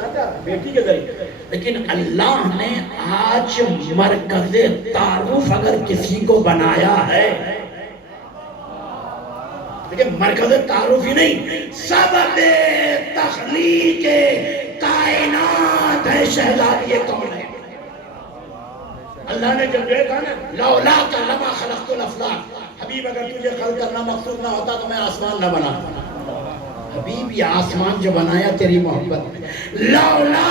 بیٹی کے ذریعے. لیکن اللہ نے آج مرکز تعارف اگر کسی کو بنایا ہے، لیکن مرکز تعارف ہی نہیں، سبب تخلیق کائنات ہے شہزادی کون ہے. اللہ نے جب دیکھا نا لولا لما خلقت الافلاک، حبیب اگر تجھے خلق کرنا مقصود نہ ہوتا تو میں آسمان نہ بناتا. حبیب یہ آسمان جو بنایا تیری محبت میں، لولا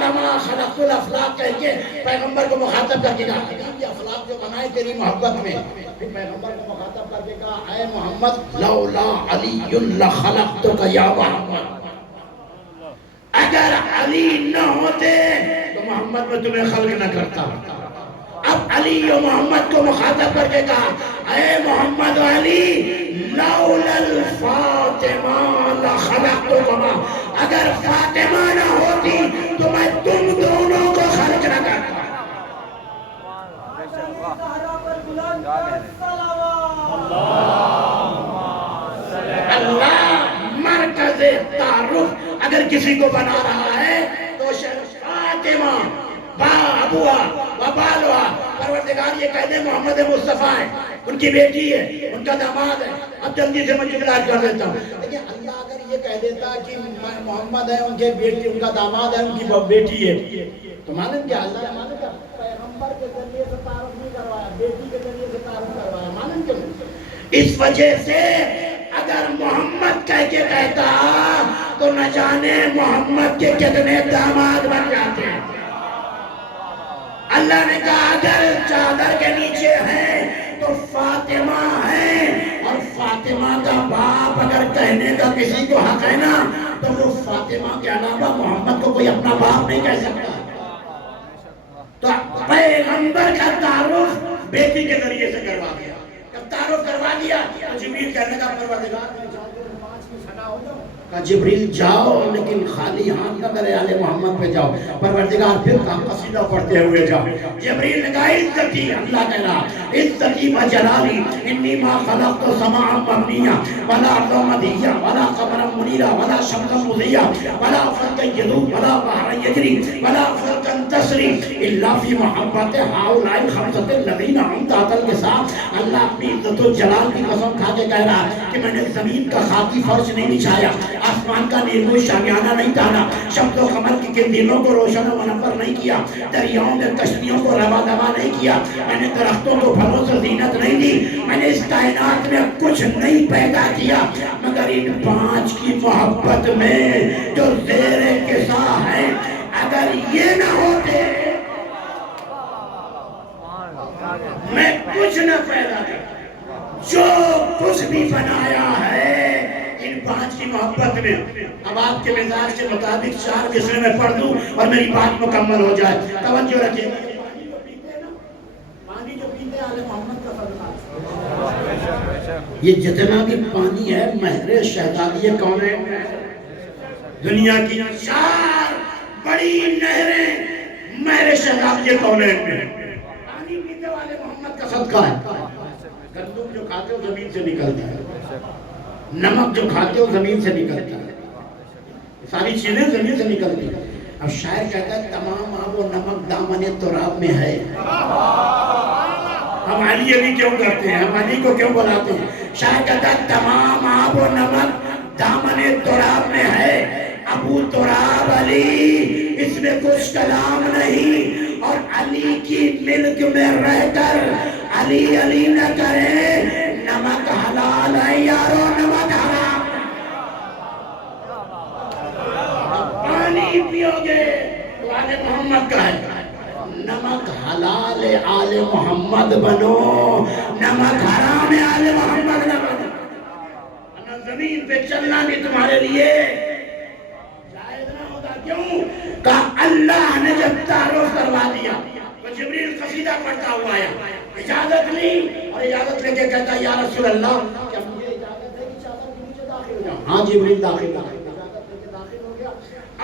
لما خلقت الافلاک کہہ کے پیغمبر کو مخاطب کر کے کہا حبیب یہ افلاک جو بنائے تیری محبت میں. پھر پیغمبر کو مخاطب کر کے کہا اے محمد لولا علی لخلقتک یا محمد، اگر علی نہ ہوتے تو محمد میں تمہیں خلق نہ کرتا. اب علی و محمد کو مخاطب کر کے کہا اے محمد و علی لولا الفاطمہ لخلقتکما، اگر فاطمہ نہ ہوتی تو میں تم دونوں کو خلق نہ کرتا. اللہ مرکز تعارف اگر کسی کو بنا رہا ہے تو فاطمہ ابوہا و بالوہا، پروردگار یہ کہہ دے محمد مصطفیٰ ہے، ان کی بیٹی ہے، ان کا داماد ہے. اب جلدی سے میں جلال کر دیتا ہوں. لیکن اللہ اگر یہ کہہ دیتا کہ محمد ہے ان کے بیٹی، ان کا داماد ہے، ان کی بیٹی ہے، تو مانیں کیا؟ اللہ نے مانیں کیا؟ پیغمبر کے ذریعے سے تعارف نہیں کروایا، بیٹی کے ذریعے سے تعارف کروایا. مانیں کیا؟ اس وجہ سے اگر محمد کہہ کے کہتا تو نہ جانے محمد کے کتنے داماد بن جاتے ہیں. اللہ نے کہا اگر چادر کے نیچے ہیں تو فاطمہ ہے، اور فاطمہ کا باپ اگر کہنے کا کسی کو حق ہے نا تو وہ فاطمہ کے علاوہ محمد کو کوئی اپنا باپ نہیں کہہ سکتا. تو پیغمبر کا تعارف بیٹی کے ذریعے سے کروا دیا. جب تعارف کروا دیا جبریل کہنے کا پروردگار جبریل جاؤ لیکن خالی ہاتھ نہ کرے آل محمد پہ جاؤ. پروردگار پھر کہا قصیدہ پڑھتے ہوئے جاؤ. جبریل نے کہا عزتی، اللہ کہہ رہا عزتی و جلالی انی ما خلقت سماعا مبنیا ولا ارضا مدیا ولا قمرا منیرا ولا شمسا مضیا ولا فلکا یدوب ولا بحرا یجری ولا فلکا تسری الا فی محبت ہؤلاء الخمسۃ الذین انعمت علیہم. اللہ اپنی عزت و جلال کی قسم کھا کے کہہ رہا کہ میں نے زمین کا خاکی فرش نہیں بچھایا، آسمان کا نیلو شامیانہ نہیں ڈالا، شمس و قمر کی گردینوں کو روشن و منور نہیں کیا، دریاؤں میں کشتیوں کو روا دوا نہیں کیا، میں نے درختوں کو پھلوں سے زینت نہیں دی، میں نے اس کائنات میں کچھ نہیں پیدا کیا مگر ان پانچ کی محبت میں جو زیر کسا ہے. اگر یہ نہ ہوتے میں کچھ نہ پیدا کرتا. جو کچھ بھی بنایا ہے ان پانچ کی محبت میں. اب آپ کے مزاج کے مطابق 4 قصے میں پڑھ دوں اور میری بات مکمل ہو جائے. توجہ رکھیے. پانی جو پیتے ہیں آل محمد کا صدقہ، یہ جتنا بھی پانی ہے مہر شہزادی کون ہے؟ دنیا کی 4 بڑی نہریں مہر شہزادی کون ہے؟ پانی پیتے والے محمد کا صدقہ ہے. گندم جو کھاتے ہو زمین سے نکلتا ہے، نمک جو کھاتے ہو زمین سے نکلتا ہے، ساری چیزیں زمین سے نکلتی ہیں. اب شاعر کہتا ہے تمام آب و نمک دامن تراب میں ہے. ہم علی علی کیوں کرتے ہیں؟ ہم علی کو کیوں بلاتے ہیں؟ شاعر کہتا ہے تمام آب و نمک دامن تراب میں ہے. ابو تراب علی، اس میں کچھ کلام نہیں، اور علی کی ملک میں رہ کر علی علی نہ کریں. نمک حلال ہے یارو، نمک حرام. پانی پیو گے تو آل محمد کا ہے. نمک حلال آل محمد بنو، نمک حرام آل محمد نہ بنو. زمین پہ چلنا بھی تمہارے لیے جائز نہ ہوتا. کیوں؟ کہا اللہ نے جب تعارف کروا دیا تو جبریل قصیدہ پڑھتا ہوا آیا، اجازت لی اور اجازت لے کے کہتا یا رسول اللہ کیا مجھے اجازت ہے کہ چادر کے نیچے داخل ہو جاؤں؟ ہاں جبریل داخل اجازت لے کے داخل ہو گیا.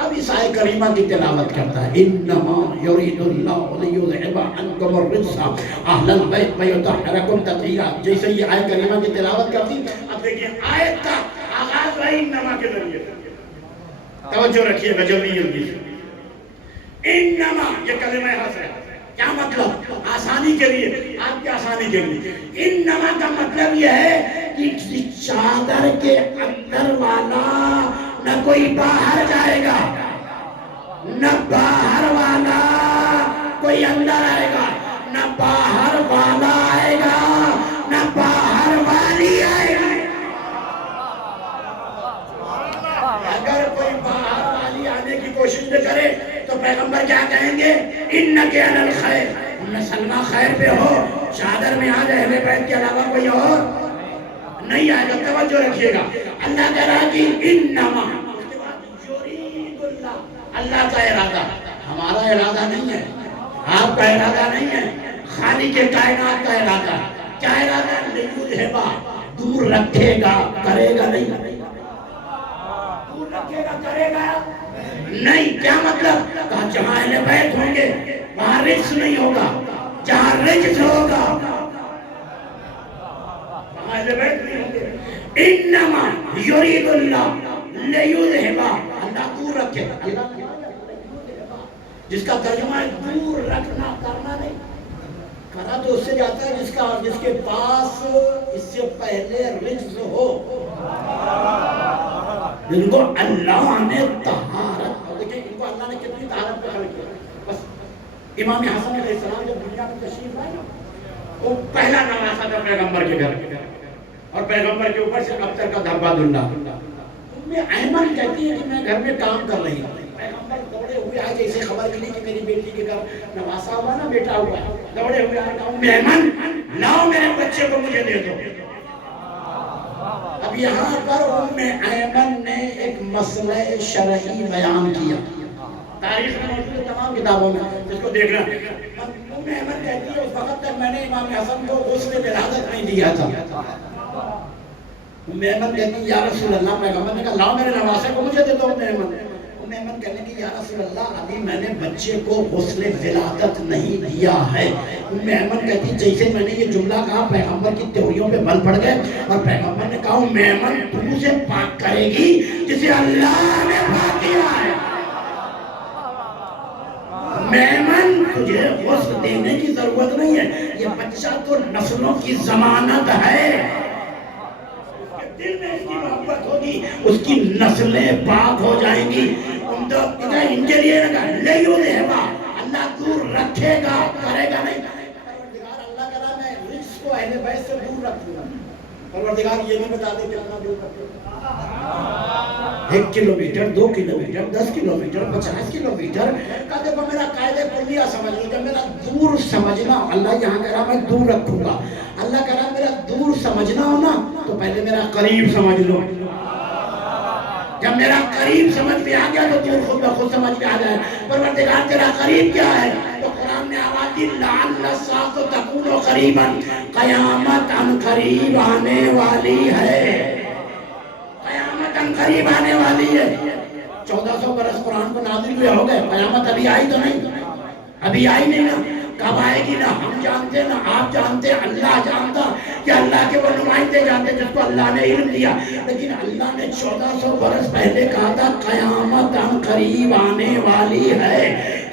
اب اس آیت کریمہ کی تلاوت کرتا ہے انما یرید اللہ لیذھب عنکم الرجس اہل البیت ویطہرکم تطہیرا. جیسے یہ آیت کریمہ کی تلاوت کرتی. اب دیکھیں آیت کا آغاز ہے انما کے ذریعے سے. توجہ رکھیے گا جلدی جلدی سے. انما یہ کلمہ حسر ہے. کیا مطلب؟ آسانی کے لیے، آپ کی آسانی کے لیے. انما کا مطلب یہ ہے کہ چادر کے اندر والا نہ کوئی باہر جائے گا، نہ باہر والا کوئی اندر آئے گا، نہ باہر والا آئے گا نہ باہر والی آئے گا. اگر کوئی باہر والی آنے کی کوشش نہ کرے تو پیغمبر کیا کہیں گے؟ انک علی الخیر، سلمہ خیر پہ ہو. چادر میں آج اہل بیت کے علاوہ کوئی اور نہیں آئے گا. توجہ رکھیے گا. اللہ کہہ رہا کہ انما، اس کے بعد یرید اللہ، اللہ کا ارادہ، ہمارا ارادہ نہیں ہے، آپ کا ارادہ نہیں ہے، خالق کائنات کا ارادہ. کیا ارادہ؟ لیذہبا، دور رکھے گا، کرے گا نہیں، دور رکھے گا کرے گا نہیں. کیا مطلب؟ کہا جہاں اہل بیت ہوں گے وہاں رجس نہیں ہوگا، جہاں رجس ہوگا وہاں اہل بیت نہیں ہوں گے. انما یرید اللہ لیذہبا، اللہ دور رکھے گا. جس کا ترجمہ ہے دور رکھنا، کرنا نہیں. کرا تو اس سے جاتا ہے جس کے پاس اس سے پہلے رجز ہو، جن کو اللہ نے طہارت، دیکھیں ان کو اللہ نے کتنی طہارت پہ خلق کیا. بس امام حسن علیہ السلام جب دنیا میں تشریف لائے نا، وہ پہلا نواسا تھا پیغمبر کے گھر، اور پیغمبر کے اوپر سے ابتر کا دھبا دھنڈا. ایمن کہتی ہے کہ میں گھر میں کام کر رہی ہوں. پیغمبر دوڑے ہوئے آئے، جیسے خبر ملی کہ میری بیٹی کے گھر نواسا ہوا نا، بیٹا ہوا، دوڑے ہوئے آئے، کہا ایمن لاؤ میرے بچے کو مجھے دے دو. اب یہاں پر ایمن نے ایک مسئلہ شرعی بیان کیا، تاریخ میں موجود ہے تمام کتابوں میں، جس کو دیکھنا. ایمن کہتی ہے اس وقت تک میں نے امام حسن کو غسل ولادت نہیں دیا تھا. ایمن کہتی ہے یا رسول اللہ، پیغمبر نے کہا لاؤ میرے نواسے کو مجھے دے دو. ایمن کہنے کی یا رسول اللہ ابھی میں نے بچے کو غسل ولادت نہیں دیا ہے. ایمن کہتی جیسے میں نے یہ جملہ کہا پیغمبر کی تیوریوں پہ بل پڑ گئے، اور پیغمبر نے کہا ایمن تو اسے پاک کرے گی جسے اللہ نے پاک کیا ہے. ایمن تجھے غسل دینے کی ضرورت نہیں ہے، یہ بچہ تو نسلوں کی ضمانت ہے. دل میں اس کی محبت ہوگی، اس کی نسلیں پاک ہو جائیں گی. ان کے لیے لیذہبا، اللہ دور رکھے گا، کرے گا نہیں. اللہ کہہ رہا میں رجس کو اہل بیت سے دور رکھوں گا. پروردگار یہ بھی بتا دے کہ اللہ دور رکھے گا. 1 کلومیٹر، 2 کلومیٹر، 10 کلومیٹر، 50 کلومیٹر کا دیکھو میرا قاعدہ کلیہ سمجھ لو. جب میرا دور سمجھنا، اللہ یہاں کہہ رہا میں دور رکھوں گا. اللہ کہہ رہا میرا دور سمجھنا ہو نا تو پہلے میرا قریب سمجھ لو. جب میرا قریب سمجھ میں آ گیا تو دور خود بخود سمجھ میں آ جائے. پروردگار تیرا قریب کیا ہے؟ تو قرآن نے آواز دی لعل الساعة تکون قریبا، قیامت ان قریب آنے والی ہے. قیامت ان قریب آنے والی ہے. 1400 برس قرآن کو نازل ہوئے ہو گئے، قیامت ابھی آئی تو نہیں، ابھی آئی نہیں نا. کب آئے گی نہ ہم جانتے نہ آپ جانتے، اللہ جانتا کہ اللہ کے وہ نمائندے جانتے جس کو اللہ نے علم دیا. لیکن اللہ نے 1400 برس پہلے کہا تھا قیامت ہم قریب آنے والی ہے.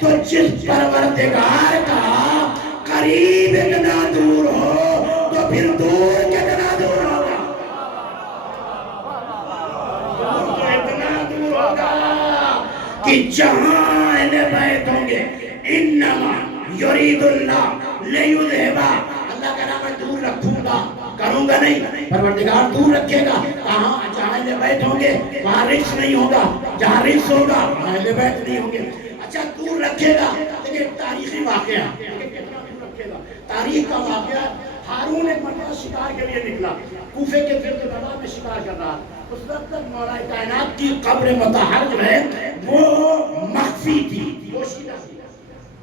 تو جس پروردگار کا قریب اتنا دور ہو تو پھر دور کتنا دور ہوگا؟ دور تو اتنا دور ہوگا کہ جہاں اہل بیت ہوں گے انما یرید اللہ لیذہبا، اللہ کہہ رہا میں دور رکھوں گا، کروں گا نہیں. پروردگار دور رکھے گا. کہاں؟ جہاں اہل بیت ہوں گے وہاں رجس نہیں ہوگا، جہاں رجس ہوگا وہاں اہل بیت نہیں ہوں گے. اچھا دور رکھے گا، لیکن تاریخی واقعہ کتنا دور رکھے گا. تاریخ کا واقعہ، ہارون ایک مرتبہ شکار کے لیے نکلا، کوفے کے گرد نواح میں شکار کر رہا. اس وقت تک مولا کائنات کی قبر مطہر جو ہے وہ مخفی تھی، پوشیدہ تھی،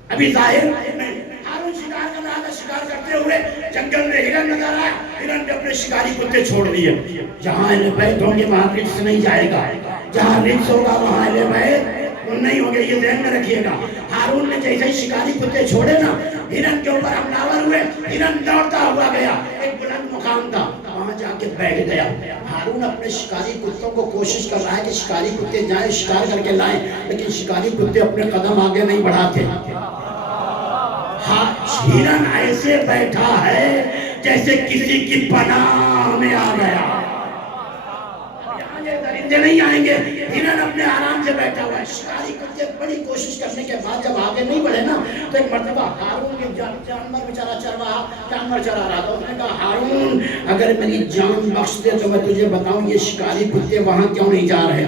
ابھی ظاہر نہیں. ہارون شکار کر رہا تھا، شکار کرتے ہوئے جنگل میں ہرن نظر آیا. ہرن نے اپنے شکاری کتے چھوڑ دیے. جہاں اہل بیت ہوں گے وہاں رجس نہیں جائے گا، جہاں رجس ہوگا وہاں اہل بیت نہیں ہوں گے. یہ ذہن میں رکھیے گا. ہارون نے جیسے ہی شکاری کتے چھوڑے نا، ہرن کے اوپر حملہ ہوئے. ہرن دوڑتا ہوا گیا، ایک بلند مقام تھا وہاں جا کے بیٹھ گیا. ہارون اپنے شکاری کتوں کو کوشش کر رہا ہے کہ شکاری کتے جائیں شکار کر کے لائیں, لیکن شکاری کتے اپنے قدم آگے نہیں بڑھاتے. ہرن ایسے بیٹھا ہے جیسے کسی کی پناہ میں آ گیا. درندے نہیں آئیں گے, ہرن اپنے آرام سے بیٹھا ہوا ہے. شکاری کتے بڑی کوشش کرنے کے بعد جب آگے نہیں بڑھے نا, تو ایک مرتبہ ہارون کے جانور بیچارہ چرواہا جانور چرا رہا تھا. اس نے کہا ہارون اگر میری جان بخش دے تو میں تجھے بتاؤں یہ شکاری کتے وہاں کیوں نہیں جا رہے.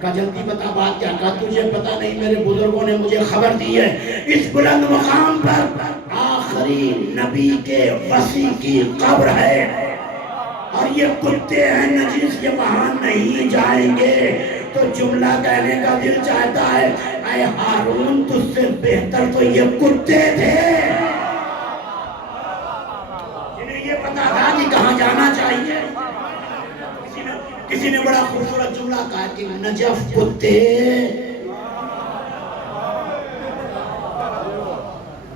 کہا جلدی بتا بات کیا. کہا تجھے پتا نہیں, میرے بزرگوں نے مجھے خبر دی ہے اس بلند مقام پر آخری نبی کے وصی کی قبر ہے اور یہ کتے ہیں نجس, یہ وہاں نہیں جائیں گے. تو جملہ کہنے کا دل چاہتا ہے اے ہارون تجھ سے بہتر تو یہ کتے تھے جنہیں یہ پتا تھا کہ کہاں جانا چاہیے. کسی نے بڑا خوبصورت جملہ کہا کہ نجف کتے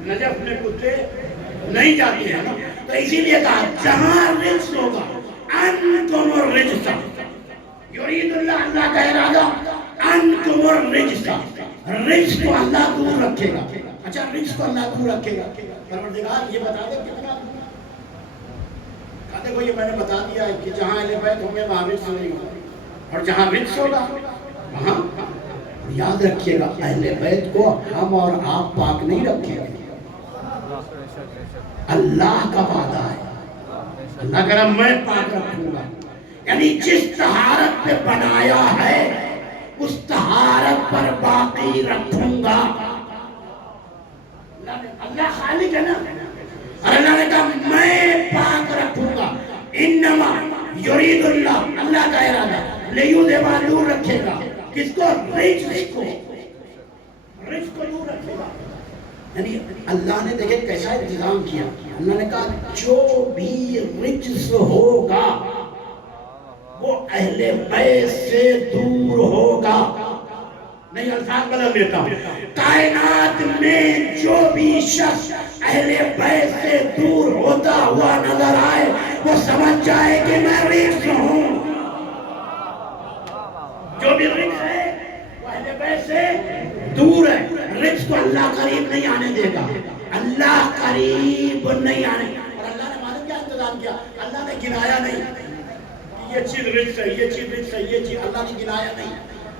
نجف میں کتے نہیں جاتے ہیں نا, تو اسی لیے کہا جہاں رجس ہوگا انتم الرجس, یرید اللہ, اللہ کا ارادہ انتم الرجس, رجس کو اللہ دور رکھے گا. اچھا رجس کو اللہ دور رکھے گا, پروردگار یہ بتا دے کتنا کہتے کو یہ میں نے بتا دیا ہے کہ جہاں اہل بیت ہوں گے وہاں رجس نہیں ہوگا, اور جہاں رجس ہوگا وہاں. یاد رکھیے گا اہل بیت کو ہم اور آپ پاک نہیں رکھے گا, اللہ کا وعدہ ہے. اللہ کہہ رہا میں پاک رکھوں گا, یعنی جس طہارت پہ بنایا ہے اس طہارت پر باقی رکھوں گا. اللہ خالق ہے نا, اور اللہ نے کہا میں پاک رکھوں گا. انما یرید اللہ, اللہ کا ارادہ لیذہب دور رکھے گا. کس کو؟ رجس کو, رجس کو دور رکھے گا. یعنی اللہ نے دیکھیں کیسا انتظام کیا. اللہ نے کہا جو بھی رجس ہوگا وہ اہل بیت سے دور ہوگا. نہیں الفاظ بدل دیتا ہوں, کائنات میں جو بھی شخص اہل بیت سے دور ہوتا ہوا نظر آئے وہ سمجھ جائے کہ میں رجس ہوں. جو بھی رجس ہے وہ اہل بیت سے دور ہے. رجس کو اللہ قریب نہیں آنے دے گا, اللہ قریب نہیں آنے. اور اللہ نے معلوم کیا انتظام کیا, اللہ نے گنایا نہیں یہ چیز رجس ہے, یہ چیز رجس ہے, یہ چیز, اللہ نے گنایا نہیں.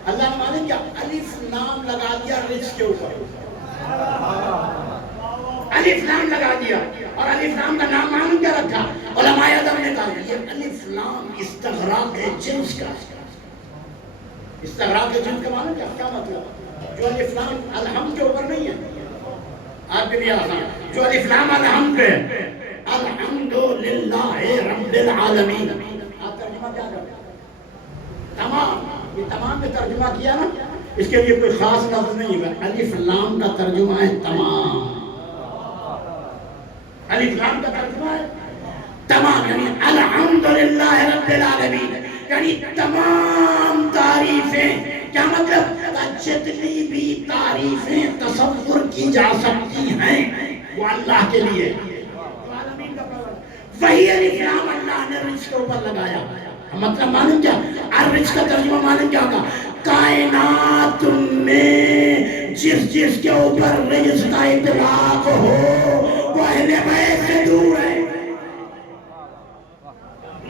اللہ نے معلوم کیا الف لام لگا دیا رجس کے اوپر, الف لام لگا دیا. اور الف لام کا نام معلوم کیا رکھا, علماء ادب نے کہا یہ الف لام استغراق ہے جنس کا. استغراق ہے جنس کا معلوم کیا مطلب, جو الف لام الحمد کے اوپر نہیں ہے, آپ کے لیے آسان, جو الف لام الحمد ہے الحمدللہ رب العالمین. آپ ترجمہ کیا کرتے ہیں؟ تمام, یہ تمام میں ترجمہ کیا نا, اس کے لیے کوئی خاص لفظ نہیں ہے. الف لام کا ترجمہ ہے تمام, الف لام کا ترجمہ ہے تمام, یعنی الحمدللہ رب العالمین, یعنی تمام تعریفیں. کیا مطلب؟ جتنی بھی تعریفیں تصور کی جا سکتی ہیں وہ اللہ کے لیے. وہی الف لام اللہ نے رجس کے اوپر لگایا. مطلب معلوم کیا, رجس کا ترجمہ معلوم کیا ہوگا, کائنات میں جس کے اوپر رجس کا اطلاق ہو وہ اہل بیت سے دور ہے.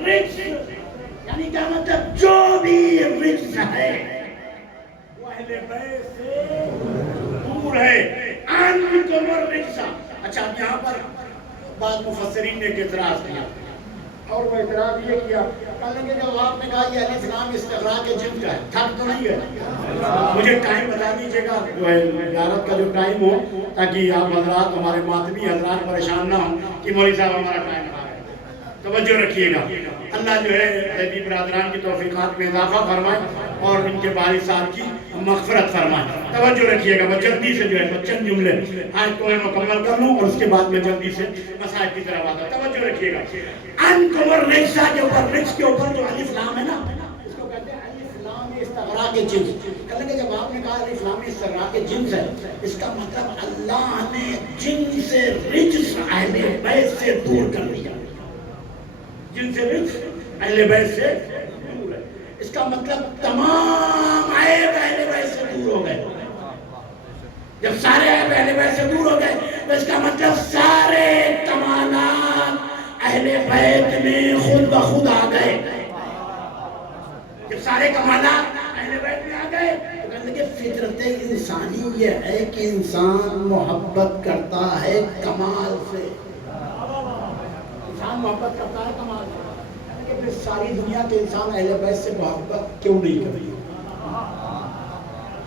رجس یعنی کیا مطلب, جو بھی رجس ہے وہ اہل بیت سے دور ہے. انتم الرجس. اچھا یہاں پر بعض مفسرین نے ایک اعتراض کیا, اور وہ اعتراض یہ کیا کہ جب آپ نے کہا یہ الف لام استغراق جنس کا ہے, تھک تو نہیں ہے. مجھے ٹائم بتا دیجیے گا زیارت کا جو ٹائم ہو, تاکہ آپ حضرات ہمارے ماتمی حضرات پریشان نہ ہوں کہ مولوی صاحب ہمارا ٹائم آ رہا ہے. توجہ رکھیے گا, اللہ جو ہے حیدی برادران کی توفیقات میں اضافہ فرمائے اور ان کے والد صاحب کی مغفرت فرمائے. توجہ رکھیے گا, میں جلدی سے جو ہے چند جملے آج کو میں مکمل کر لوں اور اس کے بعد میں جلدی سے مسائل کی طرف آتا ہوں. توجہ رکھیے گا, انتم الرجس کے اوپر, رجس کے اوپر جو الف لام ہے نا, اس کو کہتے ہیں الف لام استغراق جنس. کہ جب آپ نے کہا الف لام استغراق جنس ہے, اس کا مطلب اللہ نے جنس رجس اہل بیت سے دور کر دیا. جن سے رجس اہل بیت سے دور ہے۔ اس کا مطلب تمام عیب اہل بیت سے دور ہو گئے۔ جب سارے عیب اہل بیت سے دور ہو گئے تو اس کا مطلب سارے کمالات اہل بیت میں خود بخود آ گئے۔ جب سارے کمالات اہل بیت میں آ گئے تو کہنے لگے فطرت انسانی یہ ہے کہ انسان محبت کرتا ہے کمال سے۔ انسان محبت کرتا ہے کمال سے۔ کہ پھر ساری دنیا کے انسان اہل بیت سے محبت کیوں نہیں کرتے؟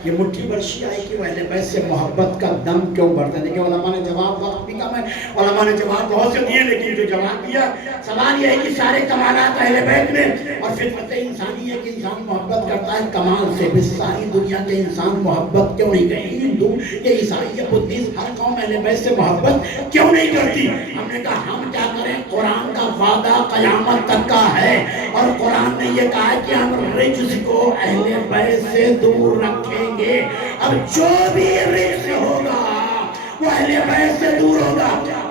یہ مٹھی برشی آئی کہ وہ اہل بیت سے محبت کا دم کیوں بڑھتا ہے؟ دیکھیں علماء نے جواب، وقت بھی کم ہے، علماء نے جواب بہت سے دیے، لیکن جو جواب دیا سوال یہ ہے کہ سارے کمالات اہل بیت میں، اور فطرت انسانی ہے کہ انسان محبت کرتا ہے کمال سے، پھر ساری دنیا کے انسان محبت کیوں نہیں کرتے؟ ہندو یا عیسائی یا بدھسٹ ہر قوم اہل بیت سے محبت کیوں نہیں کرتی؟ ہم نے کہا ہم کیا کریں؟ قرآن کا وعدہ قیامت تک کا ہے، اور قرآن نے یہ کہا کہ ہم رجس کو اہل بیت سے دور رکھیں گے۔ اب جو بھی رجس ہوگا وہ اہل بیت سے دور ہوگا۔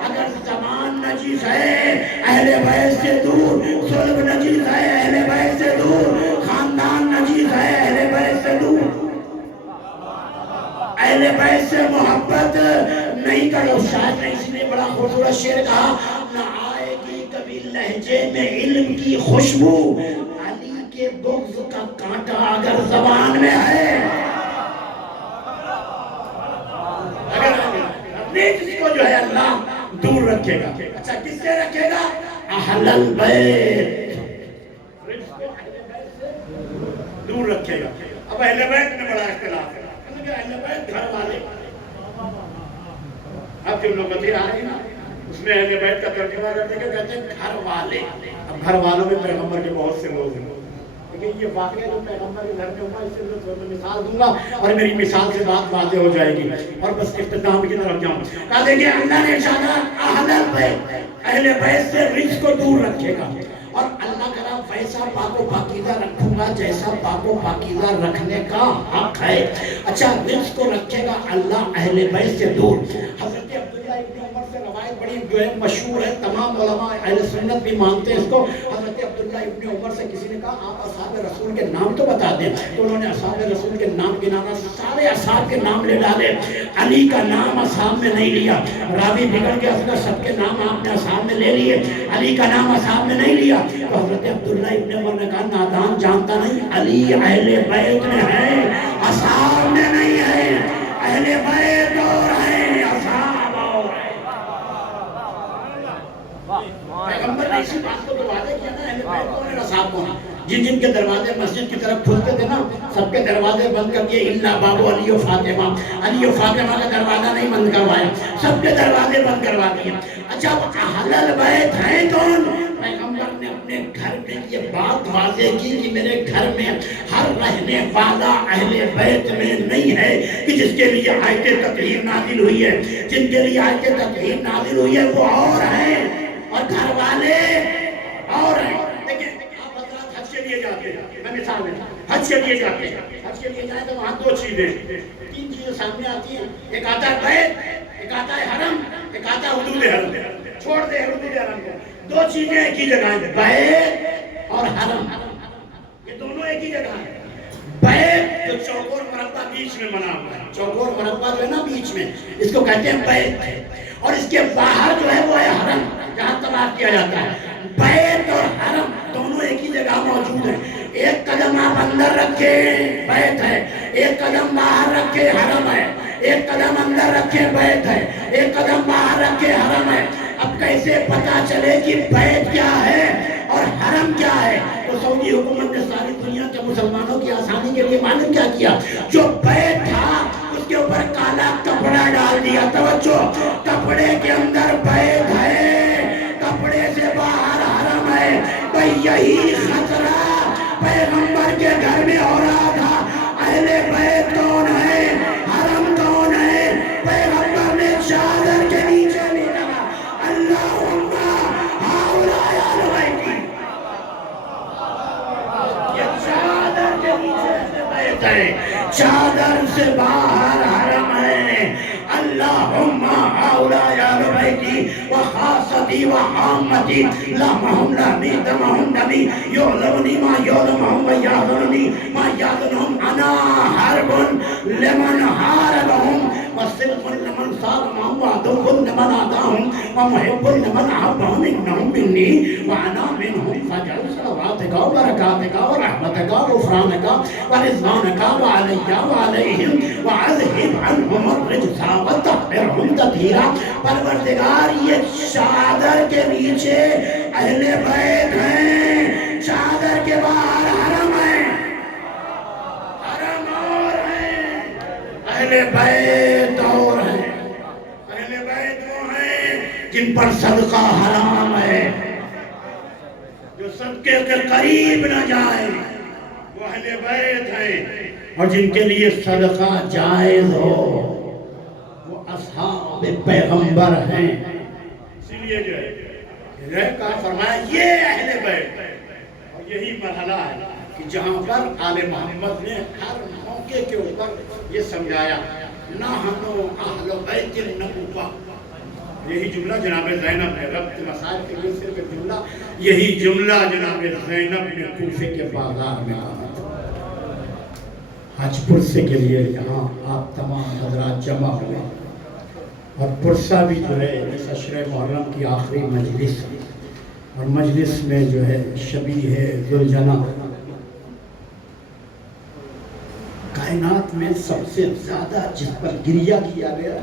اگر زبان نجیس ہے اہل بیت سے دور، صلب نجیس ہے اہل بیت سے دور، خاندان نجیس ہے اہل بیت سے دور۔ اہل بیت سے محبت نہیں کرو۔ شاید نے اس نے بڑا خوبصورت شعر کہا، نہ آئے گی کبھی لہجے میں علم کی خوشبو، علی کے بغض کا کانٹا اگر زبان میں ہے۔ جس کو جو ہے اللہ دور رکھے گا۔ اچھا کس سے رکھے گا؟ اہل البیت، دور رکھے گا۔ اب اہل بیت میں بڑا اختلاف ہے۔ اہل بیت گھر والے، اب جو لوگ آ رہے ہیں نا اس میں اہل بیت کا ترجمہ کرتے ہیں، کہتے ہیں گھر والے۔ اب گھر والوں میں پیغمبر کے بہت سے لوگ ہیں، لیکن یہ واقعہ جو پیغمبر کے گھر میں ہوا اس سے میں مثال دوں گا اور میری مثال سے بات واضح ہو جائے گی، اور بس اختتام کی طرف جاؤں۔ کہا دیکھیں اللہ نے ارشاد اہل البیت، اہل بیت سے رجس کو دور رکھے گا، اور اللہ کرا ویسا پاک و پاکیزہ رکھوں گا جیسا پاک و پاکیزہ رکھنے کا حق ہے۔ اچھا رجس کو رکھے گا اللہ اہل بیت سے دور۔ حضرت عبداللہ ابن عمر سے روایت بڑی جو ہے مشہور ہے، تمام علماء اہل سنت بھی مانتے ہیں اس کو۔ حضرت عبداللہ ابن عمر سے کسی نے کہا آپ اصحاب رسول کے نام تو بتا دیں، تو انہوں نے اصحاب رسول کے نام گنانا، سارے اصحاب کے نام لے ڈالے، علی کا نام اصحاب میں نہیں لیا۔ راوی بگڑ کے اصلا سب کے نام آپ نے اصحاب میں لے لیے، علی کا نام اصحاب میں نہیں لیا۔ تو حضرت عبداللہ ابن عمر نے کہا نادان جانتا نہیں، علی اہل بیت میں ہے، اصحاب میں نہیں ہے۔ اہل بیت اور ہیں، اصحاب اور ہیں۔ پیغمبر نے اسی بات کو واضح کیا نا، اہل بیت اور ہیں، اصحاب کو ہیں۔ جن جن کے دروازے مسجد کی طرف کھلتے تھے نا سب کے دروازے بند کر دیے، الا بابو علی و فاطمہ، علی و فاطمہ کا دروازہ نہیں بند کروایا، سب کے دروازے بند کروا دیے۔ اچھا اہل البیت ہیں کون؟ پیغمبر نے اپنے گھر میں یہ بات واضح کی کہ میرے گھر میں ہر رہنے والا اہل بیت میں نہیں ہے کہ جس کے لیے آیت تطہیر نازل ہوئی ہے، جن کے لیے آیت تطہیر نازل ہوئی ہے وہ اور ہیں، اور گھر والے اور ہیں۔ جاتے ہیں، میں مثال میں حج کے لیے جاتے ہیں، حج کے لیے جائیں تو وہاں دو چیزیں، تین چیزیں سامنے آتی ہیں، ایک آتا ہے بیت، ایک آتا ہے حرم، ایک آتا ہے حدود حرم۔ چھوڑ دے حدود حرم کو، دو چیزیں ایک ہی جگہ ہیں، بیت اور حرم، یہ دونوں ایک ہی جگہ ہیں۔ بیت جو چوک اور مربع بیچ میں بنا ہوا ہے، چوک اور مربع جو ہے نا بیچ میں، اس کو کہتے ہیں بیت، اور اس کے باہر جو ہے وہ ہے حرم جہاں طواف کیا جاتا ہے۔ بیت اور حرم دونوں ایک ہی جگہ موجود ہیں، ایک قدم آپ اندر رکھے بیت ہے، ایک قدم باہر رکھے حرم ہے، ایک قدم اندر رکھے بیت ہے، ایک قدم باہر رکھے حرم ہے۔ اب کیسے پتا چلے کہ بیت کیا ہے اور حرم کیا ہے؟ تو سعودی حکومت نے ساری دنیا کے مسلمانوں کی آسانی کے لیے معلوم کیا کیا، جو بیت تھا اس کے اوپر کالا کپڑا ڈال دیا۔ توجہ، کپڑے کے اندر بیت ہے، کپڑے سے باہر حرم ہے۔ بھئی یہی خطرہ پیغمبر کے گھر میں ہو رہا تھا، اہل بیت کون ہے، حرم کون ہے؟ پیغمبر نے چادر کے نیچے بھی کہا اللہم ہؤلاء اہل بیتی، یہ چادر کے نیچے اہل بیت ہے، چادر سے باہر حرم ہے۔ اللہم ہؤلاء اہل بیتی وخاصۃ خاصتی و عامتی لامہم لامی دمہم نمی یعلمنی ما یعلمہم و یعلمنی ما یعلمہم انا حرب لمن حاربہم وصدق لمن صارمہم وعدو لمن آداہم ومحب لمن أحبهم إنهم مني وأنا منهم فاجعل صلواتك وبركاتك ورحمتك وغفرانك ورضوانك وعلي وعليهم وأذهب عنهم الرجس وطهرهم تطهيرا پروردگار یہ چادر کے نیچے اہل بیت ہیں، چادر کے باہر حرم ہیں، حرم اور ہیں، اہل بیت اور ہیں۔ اہل بیت وہ ہیں جن پر صدقہ حرام ہے، جو صدقے کے قریب نہ جائیں، وہ اہل بیت ہیں۔ اور جن کے لیے صدقہ جائز ہو وہ اصحاب پیغمبر ہیں۔ اسی لیے جو ہے کہا فرمایا یہ اہل بیت، اور یہی مرحلہ ہے کہ جہاں پر آل محمد نے ہر موقع کے اوپر یہ سمجھایا نحنو اہل بیت النبوہ۔ یہی جملہ جناب زینب نے ربط مسائل کے لیے صرف ایک جملہ، یہی جملہ جناب زینب نے کوفے کے بازار میں کہا تھا۔ آج پرسے کے لیے یہاں آپ تمام حضرات جمع ہوئے، اور پرسہ بھی جو ہے اس عشر محرم کی آخری مجلس، اور مجلس میں جو ہے شبیہ ذوالجناح کائنات میں سب سے زیادہ جس پر گریہ کیا گیا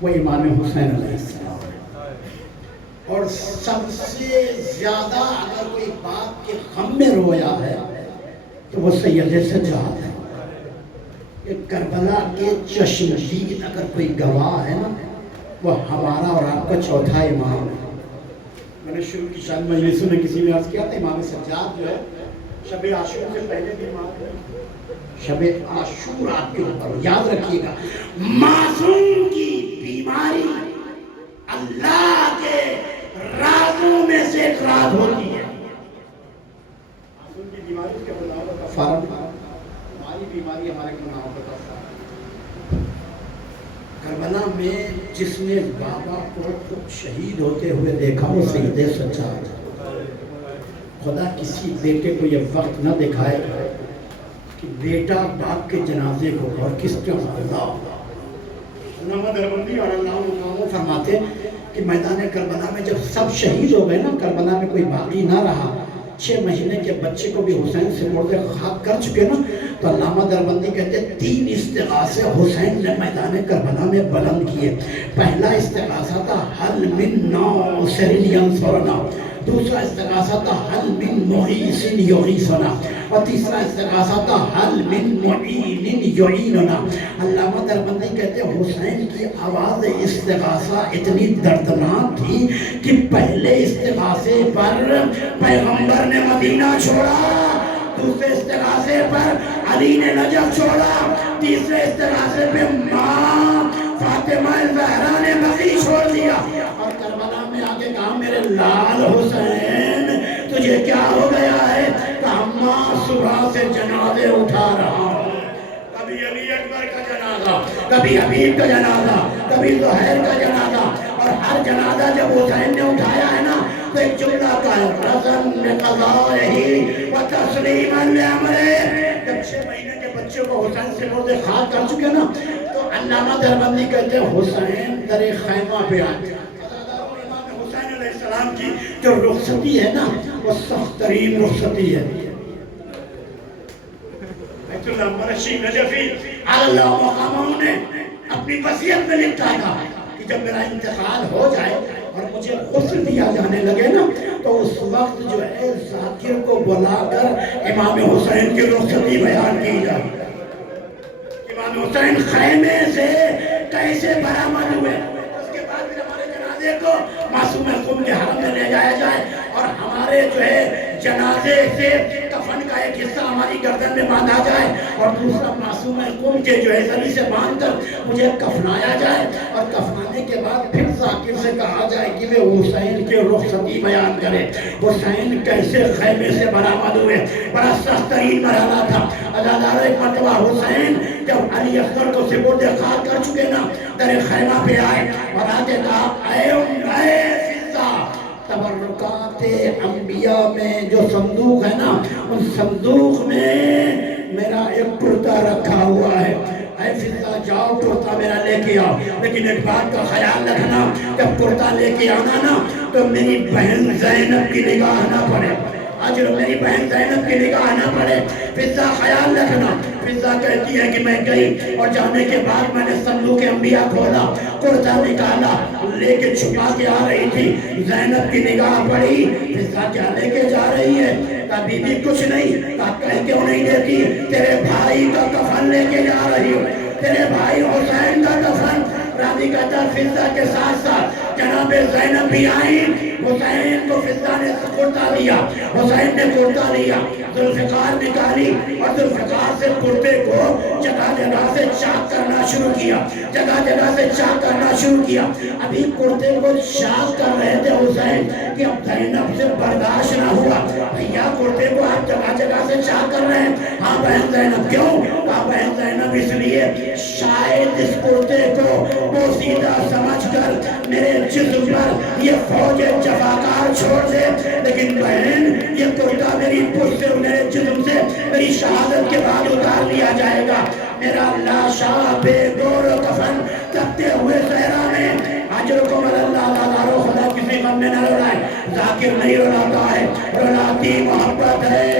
وہ امام حسین علیہ السلام ہے، اور سب سے زیادہ اگر کوئی باپ کے غم میں رویا ہے تو وہ سید سجاد ہے۔ کہ کربلا کے چشمدید اگر کوئی گواہ ہے نا وہ ہمارا اور آپ کا چوتھا امام ہے۔ میں نے شروع کی شاید مجلسوں میں کسی نے عرض کیا تھا امام سجاد جو ہے شب عاشور سے پہلے بھی امام ہے، شب عاشور آپ کے اوپر یاد رکھیے گا۔ معصوم کی بیماری اللہ کے رازوں میں سے ایک راز ہوتی ہے۔ معصوم کی بیماری کے گناہوں کا کفارہ، ہماری بیماری ہمارے گناہوں کا کفارہ۔ کربلا میں جس نے بابا کو خود شہید ہوتے ہوئے دیکھا وہ سید سجاد۔ خدا کسی بیٹے کو یہ وقت نہ دکھائے کہ بیٹا باپ کے جنازے کو، اور کس طرح علامہ دیوبندی اور اللہ عنہ فرماتے کہ میدان کربلا میں جب سب شہید ہو گئے نا، کربلا میں کوئی باقی نہ رہا، 6 مہینے کے بچے کو بھی حسین سے مرد خاک کر چکے نا، تو علامہ دیوبندی کہتے ہیں 3 استغاثے حسین نے میدان کربلا میں بلند کیے۔ پہلا استغاثہ تھا حل من ناصر ینصرنا، دوسرا استغاثہ تھا حل من مغیث یغیثنا، اور تیسرا استغاثہ تھا حل من معین یعیننا۔ علامہ دیوبندی کہتے ہیں حسین کی آواز استغاثہ اتنی دردناک تھی کہ پہلے استغاثے پر پیغمبر نے مدینہ چھوڑا، دوسرے استغاثے پر علی نے نجف چھوڑا، تیسرے استغاثے پہ ماں فاطمہ زہرا نے بقیع چھوڑ دیا، اور کربلا میں آگے کہا میرے لال حسین تجھے کیا ہو گیا ہے؟ کہا ماں صبح سے جنازے اٹھا رہا ہوں، کبھی علی اکبر کا جنازہ، کبھی حبیب کا جنازہ، کبھی زہیر کا جنازہ، اور ہر جنازہ جب حسین نے اٹھایا ہے نا تو ایک جملہ کا ہے رضن بقضائہ و تسلیما لامرہ۔ جب 6 مہینے کے بچے کو حسین سے مرد خاک کر چکے نا تو علامہ دیوبندی کہتے ہیں حسین در خیمہ پہ آئے۔ امام حسین علیہ السلام کی جو رخصتی ہے نا وہ سخت ترین رخصتی ہے۔ بیت اللہ مرشی نجفی اللہ مقامہ نے اپنی وصیت میں لکھا تھا کہ جب میرا انتقال ہو جائے اور مجھے غسل دیا جانے لگے نا تو اس وقت جو ہے ذاکر کو بلا کر امام حسین کی رخصتی بیان کی جائے۔ امام حسین خیمے سے کیسے برآمد ہوئے، اس کے بعد پھر ہمارے جنازے کو معصوم قم کے حرم میں لے جایا جائے، اور ہمارے جو ہے جنازے سے کفن کا ایک حصہ ہماری گردن میں باندھا جائے، اور دوسرا معصوم قم کے جو ہے زری سے باندھ کر مجھے کفنایا جائے، اور کفنانے کے بعد پھر ذاکر سے کہا جائے کہ وہ حسین کے رخصتی بیان کرے، حسین کیسے خیمے سے برآمد ہوئے۔ بڑا سخت ترین مرحلہ تھا۔ عزادارو ایک مرتبہ حسین جب علی اکبر کو سپرد خاک کر چکے نا در خیمہ پہ آئے اور آ کے کہا اے صندوق ہے نا، اس صندوق میں میرا ایک کرتا رکھا ہوا ہے، اے فضا جاؤ کرتا میرا لے کے آؤ، لیکن ایک بات کا خیال رکھنا، جب کرتا لے کے آنا نا تو میری بہن زینب کی نگاہ نہ پڑے، اجر میری بہن زینب کی نگاہ نہ پڑے۔ فضا خیال رکھنا، فضا کہتی ہے کہ میں گئی اور جانے کے بعد میں نے صندوق انبیاء کھولا، کرتا نکالا، لے کے چھپا کے آ رہی تھی، زینب کی نگاہ پڑی، فضا کیا لے کے جا رہی ہے؟ کبھی بھی کچھ نہیں، کہہ کیوں نہیں دیتی؟ تیرے بھائی کا کفن لے کے جا رہی ہو، تیرے بھائی حسین کا کفن۔ راضی کہتا فضا کے ساتھ ساتھ جناب زینب بھی آئیں، حسین کو فضا نے کرتا لیا، حسین نے کرتا لیا، ذوالفقار نکالی اور ذوالفقار سے کرتے کو جگہ جگہ سے چاک کرنا شروع کیا، جگہ جگہ سے چاک کرنا شروع کیا۔ ابھی کرتے کو چاک کر رہے تھے حسین کہ اب زینب سے برداشت نہ ہوا، بھیا کرتے کو آپ جگہ جگہ سے چاک کر رہے ہیں؟ ہاں بہن زینب۔ کیوں؟ کہا بہن زینب اس لیے شاید اس کرتے کو وہ سیدھا سمجھ کر میرے جسم پر یہ فوج جفاکار چھوڑ دے، لیکن بہن یہ کرتا میری پشت سے میرے جسم سے میری شہادت کے بعد اتار لیا جائے گا۔ میرا لاشا بے گور و کفن تپتے ہوئے صحرا میں، اجرکم اللہ تعالیٰ خدا کسی غم میں نہ رولائے، ذاکر نہیں رولاتا ہے، رولاتی محبت ہے۔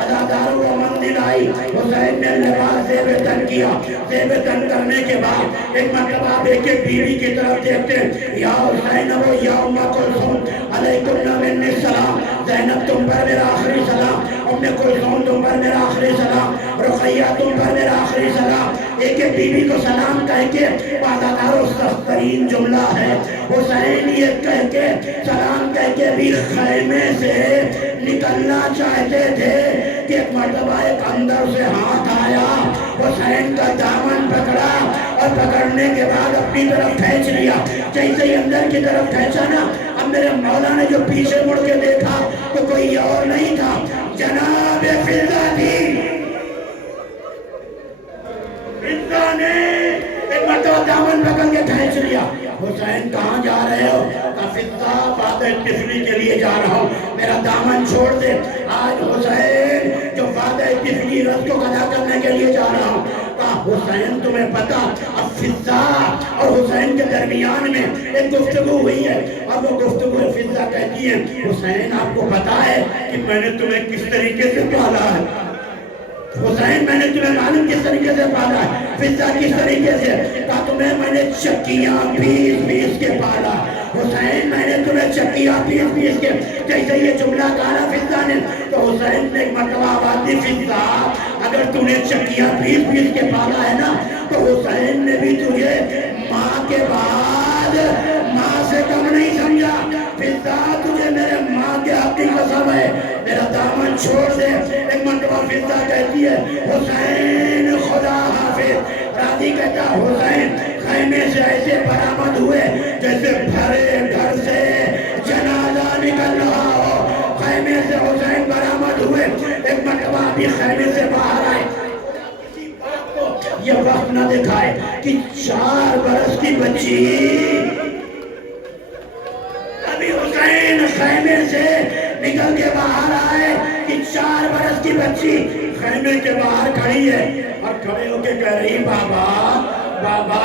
ادادار و منزل آئی، حسین نے لباس زیب تن کیا، زیب تن کرنے کے بعد ایک مرتبہ ایک بیوی کی طرف دیکھتے ہیں، یا حسین و یا امہ کلثوم علیکم من السلام، زینب تم پر میرا آخری سلام، ام کلثوم تم پر میرا آخری سلام، رقیہ تم پر میرا آخری سلام۔ ایک بیوی کو سلام کہہ کے پادادار و سخت ترین جملہ ہے، حسین یہ کہہ کے سلام کہہ کے بھی خیمے سے نکلنا چاہتے تھے کہ ایک مرتبہ ایک اندر سے ہاتھ آیا، حسین کا دامن پکڑا اور پکڑنے کے بعد اپنی طرف کھینچ لیا۔ جیسے ہی اندر کی طرف کھینچا نا، اب میرے مولا نے جو پیچھے مڑ کے دیکھا تو کوئی اور نہیں تھا، جناب فضا تھی۔ فضا نے ایک مرتبہ دامن پکڑ کے کھینچ لیا۔ حسین کہاں جا رہے ہو؟ کہا فضا وعدہ طفلی کے لیے جا رہا ہوں، میرا دامن چھوڑ دے۔ آج حسین جو وعدہ طفلی رس کو ادا کرنے کے لیے جا رہا ہوں۔ کہا حسین تمہیں پتا، اب فضا اور حسین کے درمیان میں ایک گفتگو ہوئی ہے، اور وہ گفتگو فضا کہتی ہے حسین آپ کو پتا ہے کہ میں نے تمہیں کس طریقے سے پالا ہے؟ حسین میں نے تمہیں معلوم کس طریقے سے پالا ہے؟ فضا کس طریقے سے؟ کہا تمہیں میں نے چکیاں پیس پیس کے پالا، حسین میں نے تمہیں چکیاں پیس پیس کے۔ جیسے یہ جملہ کہا فضا نے تو حسین نے ایک مرتبہ آواز دی، فضا اگر تم نے چکیاں پیس پیس کے پالا ہے نا تو حسین نے بھی تجھے ماں کے بعد ماں سے کم نہیں سمجھا۔ فضا تجھے میرے ماں کے حق کی قسم ہے، میرا دامن چھوڑ دے۔ ایک مرتبہ فضا کہتی ہے حسین خدا حافظ۔ راضی کہتا حسین خیمے سے ایسے برآمد ہوئے جیسے بھرے گھر سے جنازہ نکل رہا ہو، خیمے سے حسین برآمد ہوئے۔ ایک مرتبہ بھی خیمے سے باہر آئے، کسی بات کو یہ وقت نہ دکھائے کہ 4 برس کی بچی، ابھی حسین خیمے سے نکل کے باہر آئے کہ 4 برس کی بچی خیمے کے باہر کھڑی ہے اور کھڑے ہو کے کہہ رہی بابا بابا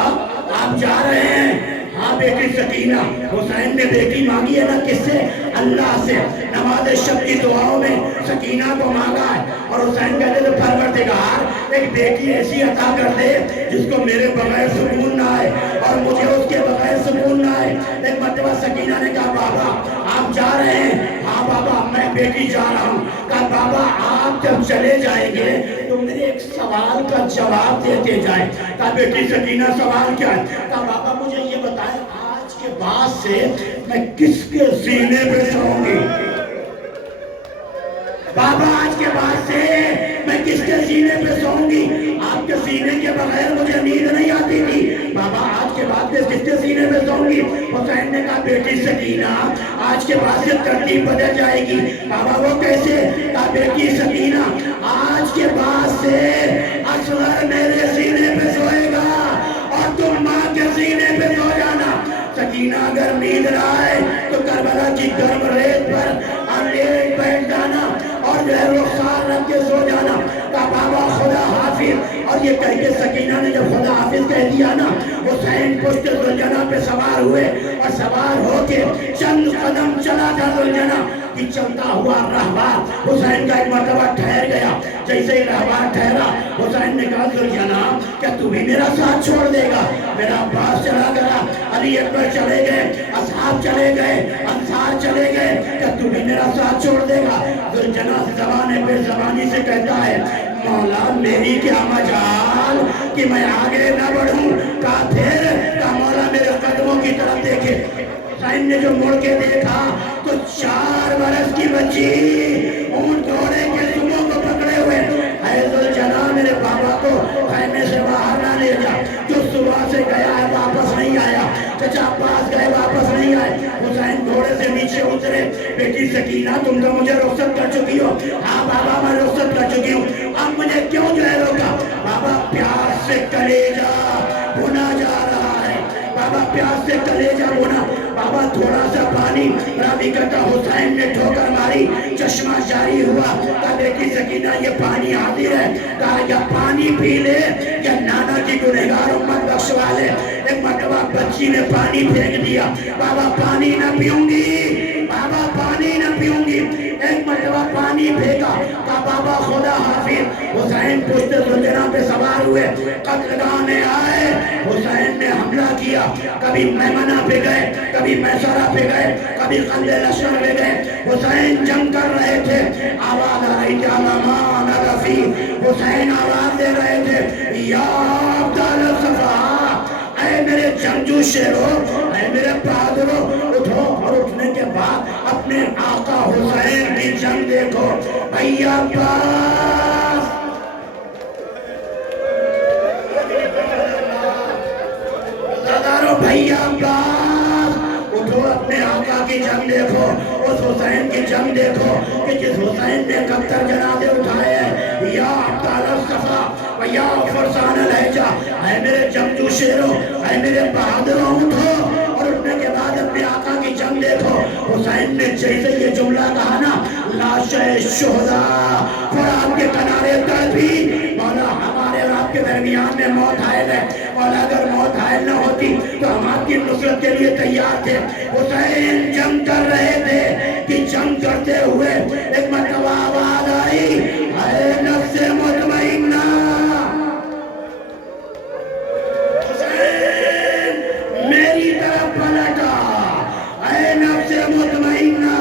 آپ جا رہے ہیں؟ ہاں بیٹی سکینہ۔ حسین نے بیٹی مانگی ہے نا کس سے؟ اللہ سے۔ نماز شب کی دعاؤں میں سکینہ کو مانگا ہے، اور حسین کہتے تھے پروردگار ایک بیٹی ایسی عطا کر دے جس کو میرے بغیر سکون نہ آئے اور مجھے اس کے بغیر سکون نہ آئے۔ ایک مرتبہ سکینہ نے کہا بابا آپ جا رہے ہیں؟ ہاں بابا میں بیٹی جا رہا ہوں۔ کہا بابا آپ جب چلے جائیں گے تو میرے ایک سوال کا جواب دیتے جائیں۔ کہا بیٹی سکینہ سوال کیا ہے؟ کہا بابا مجھے یہ بتائیں آج کے بعد سے میں کس کے سینے پہ سوؤں گی؟ بابا آج کے بعد سے میں کس کے سینے پہ سوؤں گی؟ آپ کے سینے کے بغیر مجھے نیند نہیں آتی تھی، بابا آج کے بعد سے کس کے سینے پہ سوؤں گی؟ حسین نے کہا بیٹی سکینہ آج کے بعد سے ترتیب بدل جائے گی۔ بابا وہ کیسے؟ کہا بیٹی سکینہ آج کے بعد سے اصغر میرے سینے پہ سوئے گا اور تم ماں کے سینے پہ سو جانا۔ سکینہ اگر نیند نہ آئے تو کربلا کی گرم ریت پر لیٹ بیٹھ جانا، جو ہے رخسار رکھ کے سو جانا، کہا بابا خدا حافظ، اور یہ کہہ کے سکینہ نے جب خدا حافظ کہہ دیا نا، حسین پشت زلجنہ پہ سوار ہوئے، اور سوار ہو کے چند قدم چلا تھا زلجنہ کہ چلتا ہوا رہبار حسین کا ایک مرتبہ ٹھہر گیا۔ جیسے ہی رہبار ٹھہرا، حسین نے کہا زلجنہ کیا تو بھی میرا ساتھ چھوڑ دے گا؟ میرا عباس چلا گیا، علی اکبر چلے گئے، اصحاب چلے گئے، انصار چلے گئے، کیا تو بھی میرا ساتھ چھوڑ دے گا؟ زلجنہ زبان پہ زبانی سے کہتا ہے مولا میری کیا مجال کہ میں آگے نہ بڑھوں، کہا پھر، کہا مولا میرے قدموں کی طرف دیکھے۔ حسین نے جو مڑ کے دیکھا تو 4 برس کی بچی اونٹ گھوڑے کے سموں کو پکڑے ہوئے، اے زلجنہ میرے بابا کو خیمے سے باہر نہ لے جا، جو صبح سے گیا ہے واپس نہیں آیا، چچا عباس گئے واپس نہیں آئے۔ حسین گھوڑے سے نیچے اترے، بیٹی سکینہ تم تو مجھے رخصت کر چکی ہو؟ ہاں بابا میں رخصت کر چکی ہوں، اب مجھے کیوں جو ہے روکا؟ بابا پیاس سے کلیجہ بھونا جا رہا ہے، بابا پیاس سے کلیجہ بھونا، بابا تھوڑا سا پانی، راوی کہتا حسین نے ٹھوکر ماری، چشمہ جاری ہوا، کہا بیٹی سکینہ یہ پانی حاضر ہے، کہا یا پانی پی لے یا نانا کی گنہگار امت بخشوا لے۔ ایک مرتبہ بچی نے پانی پھینک دیا، بابا پانی نہ پیوں گی، بابا پانی نہ پیوں گی، ایک مرتبہ پانی پھینکا، کہا بابا خدا حافظ۔ حسین پشت زلجنہ پہ سوار ہوئے، قتل گاہ میں آئے، حسین نے حملہ کیا، کبھی میمنہ پہ گئے، کبھی میسرہ پہ گئے، کبھی قلب لشکر پہ گئے، حسین جنگ کر رہے تھے، آواز آ رہی تھی علمان رفی، حسین آواز دے رہے تھے یا عبدال صفحہ، اے میرے جنگجو شیرو، اے میرے بہادرو، اٹھو، اور اٹھنے کے بعد اپنے آقا حسین کی جنگ دیکھو، بھیا عباس، زادارو بھیا عباس، اٹھو اپنے آقا کی جنگ دیکھو، اس حسین کی جنگ دیکھو کہ جس حسین نے 71 جنازے اٹھائے ہیں، یا عبدال الصفا و یا فرسان الحجہ، اے میرے جنگجو شیرو، اے میرے بہادروں، اٹھو، اور اٹھنے کے بعد اپنے آقا کی جنگ دیکھو۔ حسین نے جیسے یہ جملہ کہا نا، لاشِ شہداء فرات کے کنارے تڑپی، مولا ہمارے اور آپ کے درمیان میں موت حائل ہے، مولا اگر موت حائل نہ ہوتی تو ہم آپ کی نصرت کے لیے تیار تھے۔ حسین جنگ کر رہے تھے کہ جنگ کرتے ہوئے ایک مرتبہ آواز آئی، اے نفس مطمئنہ، حسین میری طرف پلٹا، اے نفس مطمئنہ۔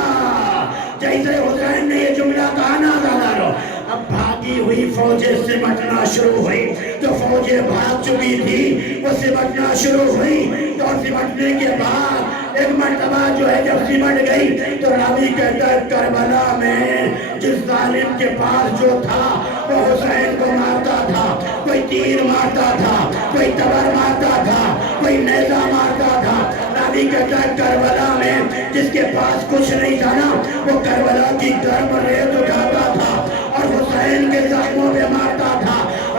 جیسے حسین نے یہ جملہ کہا نا زادارو، اب بھاگی ہوئی فوجیں سمٹنا شروع ہوئی، جو فوجیں بھاگ چکی تھی وہ سمٹنا شروع ہوئی، اور سمٹنے کے بعد ایک مرتبہ جو ہے جب سمٹ گئی تو راوی کہتا ہے کربلا میں جس ظالم کے پاس جو تھا وہ حسین کو مارتا تھا، کوئی تیر مارتا تھا، کوئی تبر مارتا تھا، کوئی نیزہ مارتا تھا، راوی کہتا ہے کربلا میں جس کے پاس کچھ نہیں تھا نا وہ کربلا کی گرم ریت اٹھاتا تھا اور حسین کے زخموں پہ مارتا تھا۔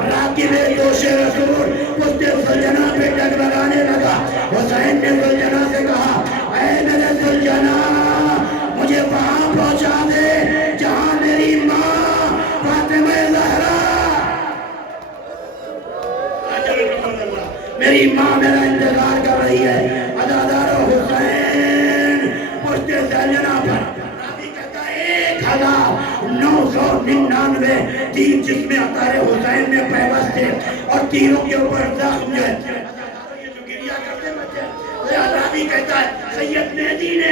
راکب دوش رسول پشت زلجنہ پہ ڈگمگانے لگا، حسین نے زلجنہ سے کہا اے میرے زلجنہ مجھے وہاں پہنچا دے جہاں میری ماں فاطمہ زہرا، میری ماں میرا انتظار کر رہی ہے۔ عزادارو حسین پشت زلجنہ پر 1999 تیر جس میں عطار حسین میں پیوست تھے اور تیروں کے اوپر زخم جو ہے جو گریہ کرتے بچے، راوی کہتا ہے سید مہدی نے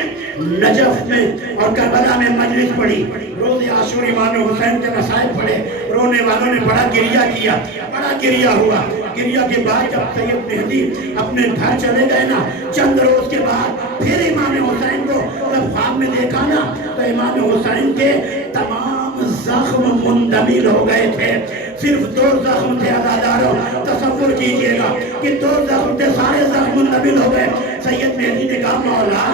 نجف میں اور کربلا میں مجلس پڑھی، روز عاشور امام حسین کے مسائل پڑھے، رونے والوں نے بڑا گریہ کیا، بڑا گریہ ہوا۔ گریہ کے بعد جب سید مہدی اپنے گھر چلے گئے نا، چند روز کے بعد پھر امام حسین کو جب خواب میں دیکھا نا تو امام حسین کے تمام زخم مندمل ہو گئے تھے، صرف 2 زخم تھے۔ عزادارو تصور کیجئے گا کہ 2 زخم تھے، سارے زخم مندمل ہو گئے۔ سید مہدی نے کہا مولا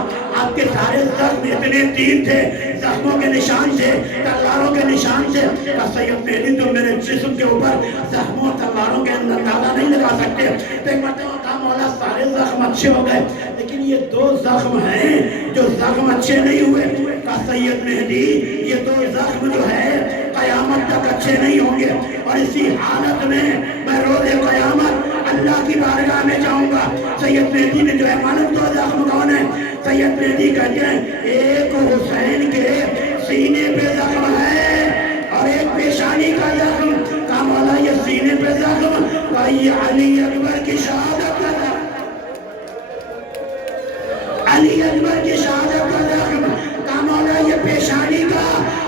آپ کے سارے زخم اتنے تیر تھے، زخموں کے نشان سے، تلواروں کے نشان سے، کہا سید مہدی تو میرے جسم کے اوپر زخموں تلواروں کے اندازہ نہیں لگا سکتے۔ تو ایک مرتبہ کہا مولا سارے زخم اچھے ہو گئے لیکن یہ 2 زخم ہیں جو زخم اچھے نہیں ہوئے۔ کہا سید مہدی یہ دو زخم جو ہے قیامت تک اچھے نہیں ہوں گے، اور اسی حالت میں میں روز قیامت اللہ کی بارگاہ میں جاؤں گا۔ سید مہدی نے جو ہے معلوم دو زخم کون ہیں؟ سید مہدی کہتے ہیں ایک حسین کے سینے پہ زخم ہے اور ایک پیشانی کا زخم، کہا مولا یہ سینے پہ زخم، کہا یہ علی اکبر کی شہادت کا زخم، علی اکبر کی شہادت کا زخم، کہا مولا یہ پیشانی کا،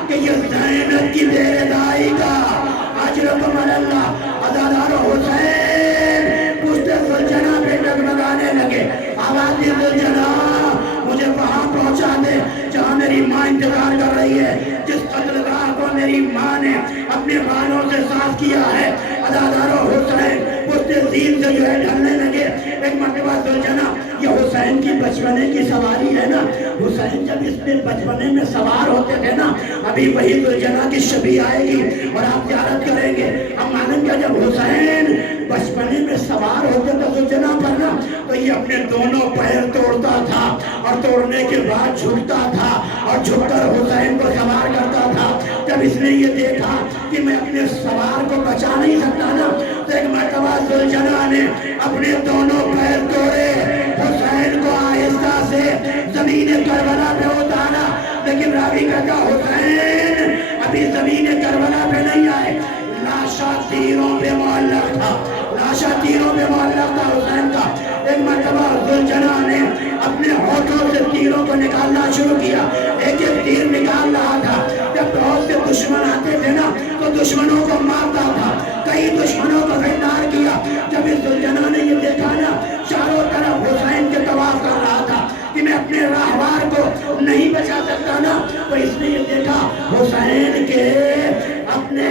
کہ یہ زینب کی بیردائی کا، اجرکم اللہ عزادار حسین پوچھتے زلجناح پہ ڈگمگانے لگے، آواز دی زلجناح مجھے وہاں پہنچا دے جہاں میری ماں انتظار کر رہی ہے، جس قتلگاہ کو میری ماں نے اپنے بالوں سے صاف کیا ہے۔ عزادار حسین پوچھتے زین سے جو ہے ڈھلنے لگے، ایک مرتبہ زلجناح یہ حسین کی بچپنے کی سواری ہے نا، حسین جب اس میں بچپنے میں سوار ہوتے تھے نا، ابھی وہی زلجناح کی شبیہ آئے گی اور آپ زیارت کریں گے۔ اب معلوم کیا جب حسین بچپنے میں سوار ہوتے تھے زلجناح پر نا، تو یہ اپنے دونوں پیر توڑتا تھا اور توڑنے کے بعد جھکتا تھا اور جھک کر حسین کو سوار کرتا تھا۔ جب اس نے یہ دیکھا کہ میں اپنے سوار کو بچا نہیں سکتا نا، تو ایک مرتبہ زلجناح نے اپنے دونوں پیر توڑے، حسین کو آہستہ سے زمین کربلا پہ اتارا، لیکن راوی کہتا حسین ابھی زمین کربلا پہ نہیں آئے، لاشا تیروں پہ معلق تھا، لاشا تیروں پہ معلق تھا حسین کا۔ ایک مرتبہ زلجناح نے اپنے ہونٹوں سے تیروں کو نکالنا شروع کیا، ایک ایک تیر نکال رہا تھا۔ جب بہت سے دشمن آتے تھے نا تو دشمنوں کو مارتا تھا، کئی دشمنوں کو گرفتار کیا۔ جب اس زلجناح نے یہ دیکھا نا چاروں طرف حسین کے طواف کر رہا تھا کہ میں اپنے راہوار کو نہیں بچا سکتا نا، تو اس نے یہ دیکھا حسین کے اپنے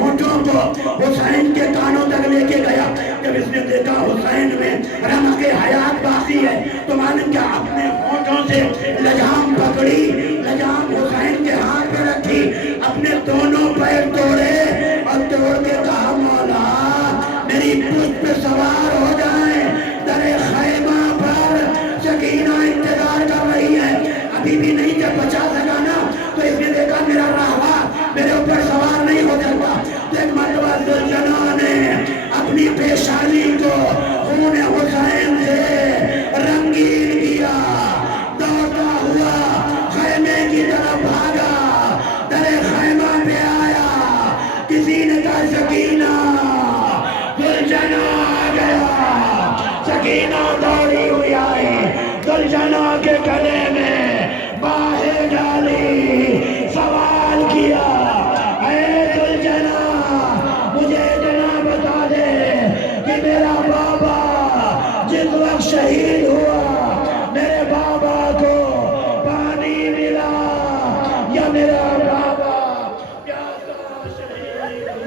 ہونٹوں کو حسین کے کانوں تک لے کے گیا۔ جب اس نے دیکھا حسین میں رمق حیات باقی ہے تو معلوم کیا اپنے ہونٹوں سے لجام پکڑی، لجام حسین کے ہاتھ پہ رکھی، اپنے دونوں پیر توڑے اور توڑ کے کہا مولا میری پشت پہ سوار ہو جائیں، در خیمہ پر سکینہ انتظار کر رہی ہے، ابھی بھی نہیں جب بچا سکا نا تو اس نے دیکھا میرا راہوار میرے اوپر سوار نہیں ہو سکتا۔ ایک مرتبہ زلجناح نے اپنی پیشانی کو خون حسین سے رنگین کیا، دوڑتا ہوا خیمے کی طرف بھاگا، در خیمہ پہ آیا، کسی نے کہا سکینہ، زلجناح آ گیا، سکینہ دوڑی ہوئی آئی، زلجناح کے گلے میں باہیں ڈالی، سوال کیا اے زلجناح مجھے اتنا بتا دے کہ میرا بابا جس وقت شہید ہوا میرے بابا کو پانی ملا یا میرا بابا پیاسا شہید ہوا؟